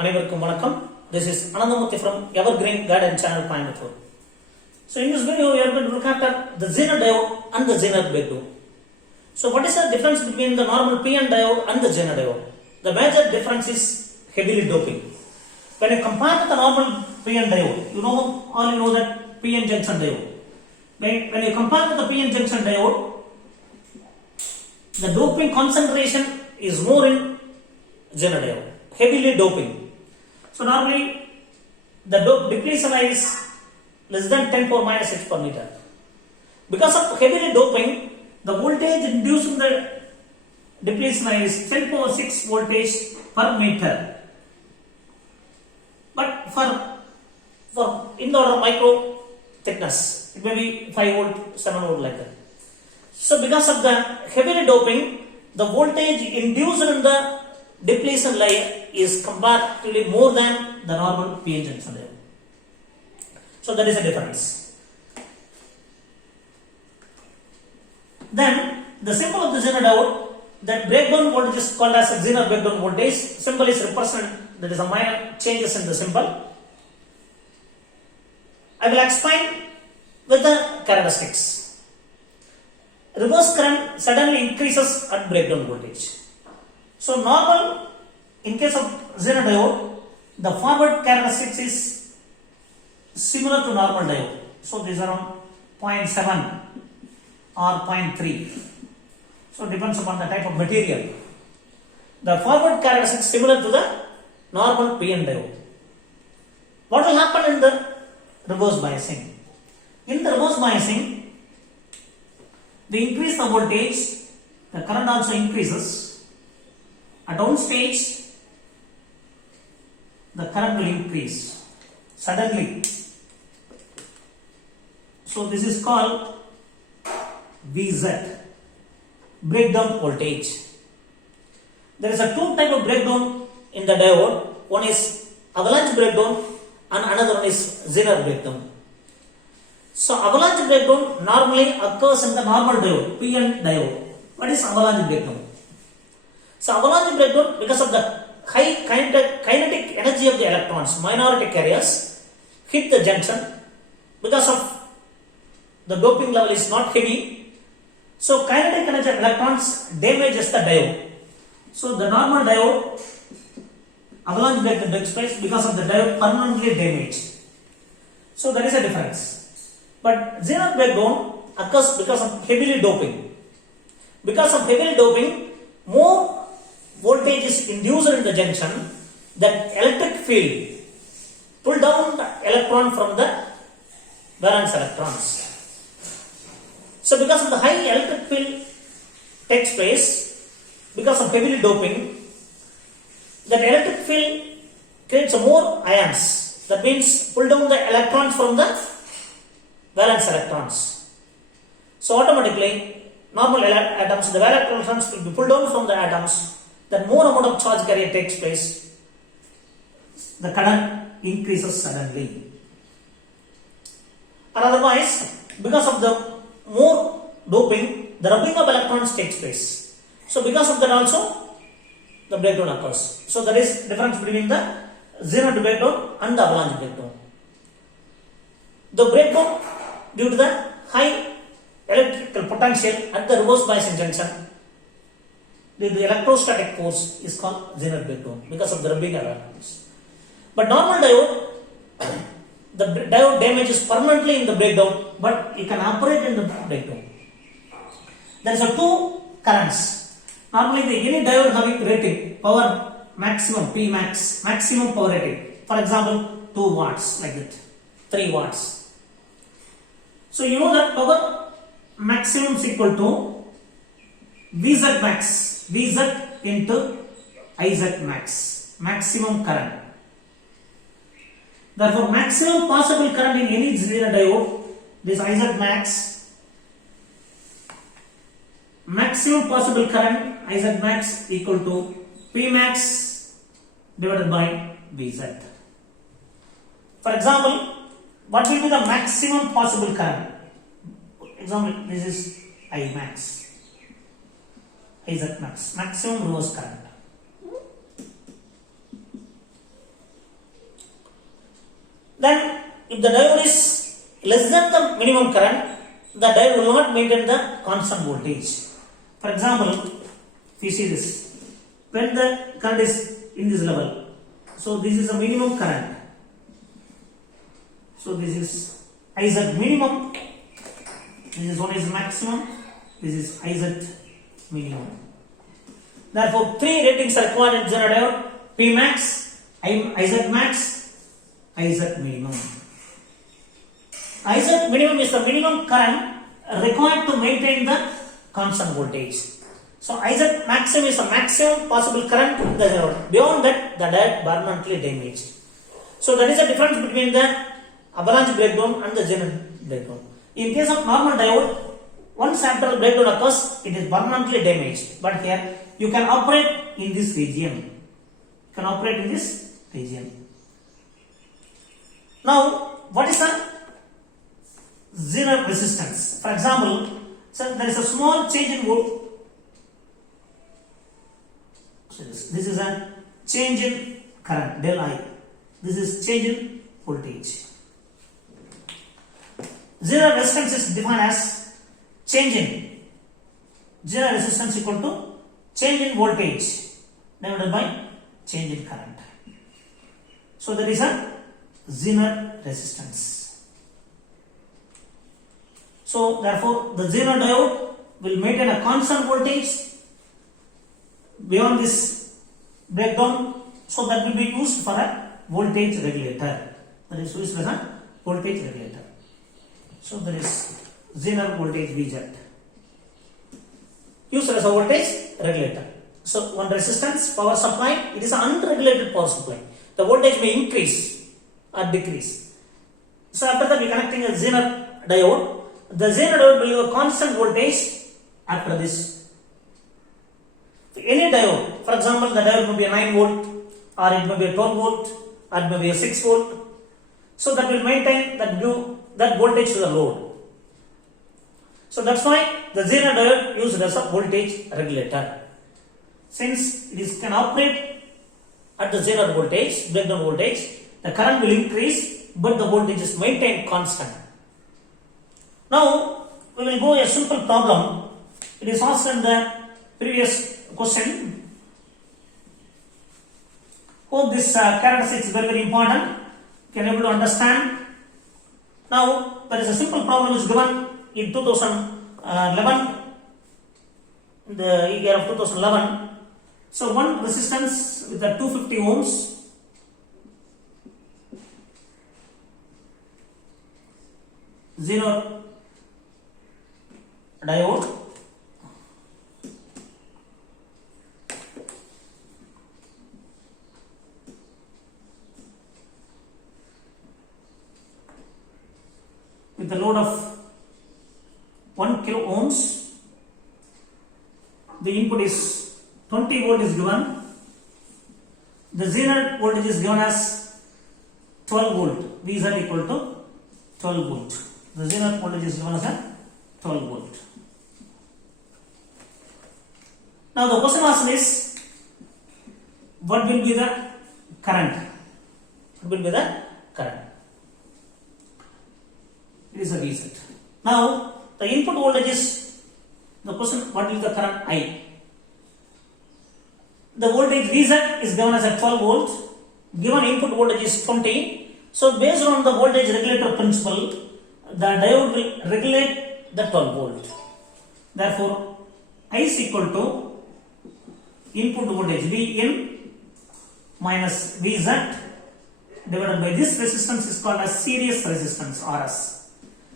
அனைவருக்கும் வணக்கம். This is Anandamurthy from Evergreen Garden Channel Coimbatore. So in this video we are going to look at the Zener diode and the Zener breakdown. So what is the difference between the normal PN diode and the Zener diode? The major difference is heavily doping. When you compare with the normal PN diode, you know that PN junction diode. When you compare with the PN junction diode, the doping concentration is more in Zener diode, heavily doping. So normally the depletion is less than 10 power minus 6 per meter. Because of heavily doping, the voltage induced in the depletion is 10 power 6 voltage per meter. But for in the order of micro thickness, it may be 5 volt, 7 volt like that. So because of the heavily doping, the voltage induced in the depletion layer is comparatively more than the normal PN junction layer. So that is a difference. Then the symbol of the Zener diode, that breakdown voltage is called as a Zener breakdown voltage. Symbol is represented, there is a minor changes in the symbol. I will explain with the characteristics. Reverse current suddenly increases at breakdown voltage. So normal, in case of Zener diode, the forward characteristics is similar to normal diode. So these are around 0.7 or 0.3. So it depends upon the type of material. The forward characteristics similar to the normal PN diode. What will happen in the reverse biasing? In the reverse biasing, we increase the voltage, the current also increases. At down stage, the current will increase suddenly. So this is called VZ, breakdown voltage. There is a two type of breakdown in the diode. One is avalanche breakdown and another one is Zener breakdown. So avalanche breakdown normally occurs in the normal diode, PN diode. What is avalanche breakdown? So avalanche breakdown, because of the high kinetic energy of the electrons, minority carriers hit the junction. Because of the doping level is not heavy, so kinetic energy of electrons damages the diode. So the normal diode, avalanche breakdown takes place because of the diode permanently damaged. So there is a difference. But Zener breakdown occurs because of heavily doping. Because of heavily doping, more voltage is induced in the junction, that electric field pull down the electron from the valence electrons. So because of the high electric field takes place, because of heavily doping, that electric field creates more ions. That means pull down the electrons from the valence electrons. So automatically, normal atoms, the valence electrons will be pulled down from the atoms. Then more amount of charge carrier takes place, the current increases suddenly. And otherwise, because of the more doping, the rubbing of electrons takes place. So because of that also, the breakdown occurs. So there is difference between the Zener breakdown and the avalanche breakdown. The breakdown due to the high electrical potential at the reverse biasing junction, the electrostatic force is called Zener breakdown because of the rubbing of electrons. But normal diode, the diode damages permanently in the breakdown, but it can operate in the breakdown. There is a two currents. Normally, any diode having rating, power maximum, P max, maximum power rating. For example, 2 watts like that, 3 watts. So you know that power maximum is equal to VZ max. VZ into IZ max, maximum current. Therefore, maximum possible current in any Zener diode, this IZ max, maximum possible current IZ max equal to P max divided by VZ. For example, what will be the maximum possible current? Example, this is I max. IZ max, maximum reverse current. Then if the diode is less than the minimum current, the diode will not maintain the constant voltage. For example, if you see this, when the current is in this level, so this is the minimum current. So this is IZ minimum, this is one is maximum, this is IZ minimum. Therefore, three ratings are required in Zener diode: P max, IZ max, IZ minimum. IZ minimum is the minimum current required to maintain the constant voltage. So IZ maximum is the maximum possible current in the diode. Beyond that, the diode permanently damaged. So that is the difference between the avalanche breakdown and the Zener breakdown. In case of normal diode, once after the breakdown occurs, it is permanently damaged. But here, you can operate in this region. You can operate in this region. Now, what is the Zener resistance? For example, so there is a small change in voltage. This is a change in current, del I. This is change in voltage. Zener resistance is defined as change in. Zener resistance equal to change in voltage divided by change in current. So there is a Zener resistance. So therefore, the Zener diode will maintain a constant voltage beyond this breakdown, so that will be used for a voltage regulator. That is used as a voltage regulator. So there is Zener voltage VZ used as a voltage regulator. So one resistance, power supply, it is an unregulated power supply. The voltage may increase or decrease. So after that we are connecting a Zener diode. The Zener diode will have a constant voltage after this. Any diode, for example, the diode may be a 9 volt, or it may be a 12 volt, or it may be a 6 volt. So that will maintain that voltage to the load. So that's why the Zener diode used as a voltage regulator. Since it can operate at the Zener voltage, breakdown voltage, the current will increase, but the voltage is maintained constant. Now we will go a simple problem. It is asked in the previous question. Hope this characteristic is very important. Can you able to understand? Now there is a simple problem which is given in 2011, in the year of 2011. So one resistance with the 250 ohms, Zener diode, with the load of 1 kilo ohms. The input is 20 volt is given. The Zener voltage is given as 12 volt. VZ equal to 12 volt. The Zener voltage is given as a 12 volt. Now the question asked is, what will be the current? What will be the current? It is a VZ. Now the input voltage is the question, what is the current I? The voltage VZ is given as a 12 volt. Given input voltage is 20. So based on the voltage regulator principle, the diode will regulate the 12 volt. Therefore, I is equal to input voltage Vin minus Vz divided by this resistance is called as series resistance Rs.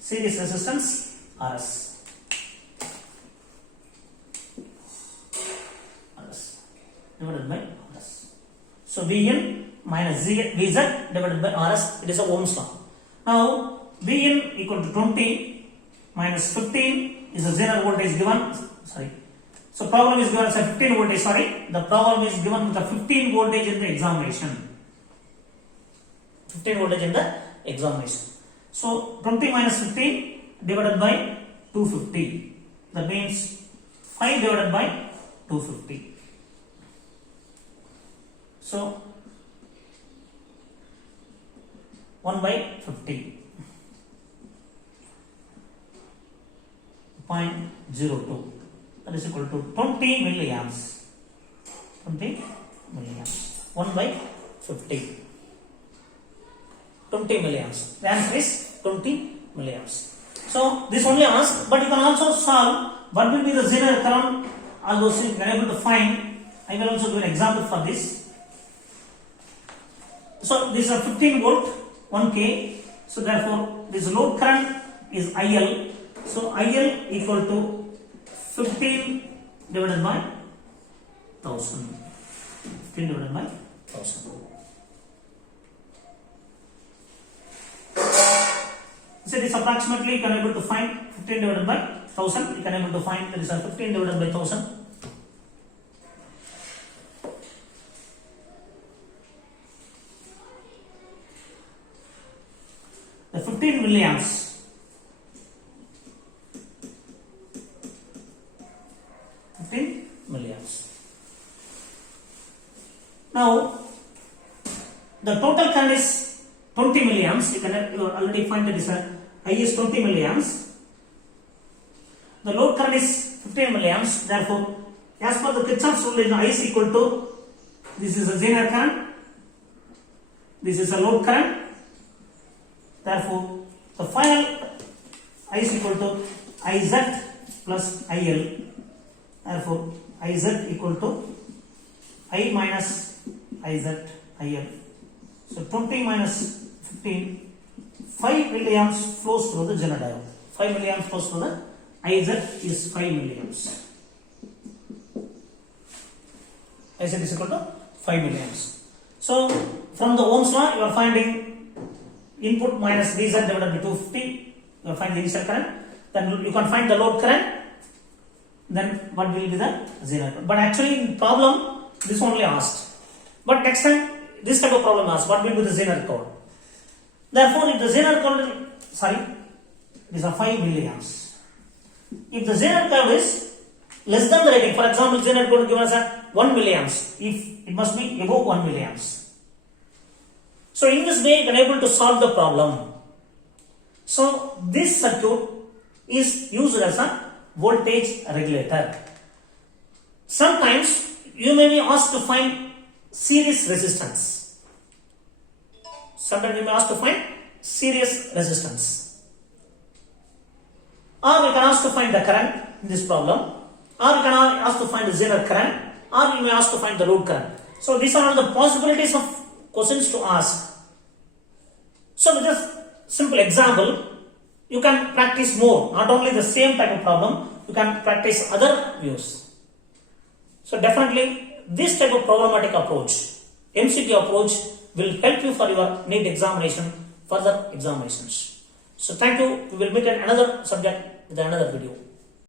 Series resistance Rs. Divided by Rs. So Vn minus Vz divided by Rs, it is a Ohm's law. Now Vn equal to 20 minus 15 is the Zener voltage given. So problem is given as a 15 voltage. The problem is given with a 15 voltage in the examination. 15 voltage in the examination. So 20 minus 15 divided by 250. That means 5 divided by 250. So 1 by 50. 0.02. That is equal to 20 milliamps. 20 milliamps. 1 by 50. 20 milliamps. The answer is 20 milliamps. So this only asks, but you can also solve what will be the Zener current. All those things you are able to find. I will also do an example for this. So this is a 15 volt 1K. So therefore this load current is IL. So IL equal to 15 divided by 1000. 15 divided by 1000. So this approximately you can able to find 15 divided by 1000. You can able to find that is a 15 divided by 1000. The 15 milliamps. 15 milliamps. Now, the total current is 20 milliamps. You already find that is I is 20 milliamps. The load current is 15 milliamps. Therefore, as per the Kirchhoff's rule, I is equal to, this is a Zener current, this is a load current. Therefore, the final I is equal to Iz plus IL. Therefore, Iz equal to I minus Iz IL. So 20 minus 15, 5 milliamps flows through the Zener diode. 5 milliamps flows through the Iz is 5 milliamps. Iz is equal to 5 milliamps. So from the Ohm's law, you are finding input minus Vz divided by 250. You will find the initial current. Then you can find the load current. Then what will be the Zener current? But actually in problem, this only asked. But next time, this type of problem asks, what will be the Zener current? Therefore, if the Zener current, these are 5 milliamps. If the Zener current is less than the rating, for example, Zener current given us a 1 milliamps, if it must be above 1 milliamps. So in this way, you can able to solve the problem. So this circuit is used as a voltage regulator. Sometimes you may be asked to find series resistance. Sometimes you may ask to find series resistance. Or you can ask to find the current in this problem. Or you can ask to find the Zener current. Or you may ask to find the load current. So these are all the possibilities of questions to ask. So with this simple example, you can practice more. Not only the same type of problem, you can practice other views. So definitely this type of problematic approach, MCQ approach, will help you for your NEET examination, further examinations. So thank you. We will meet in another subject with another video.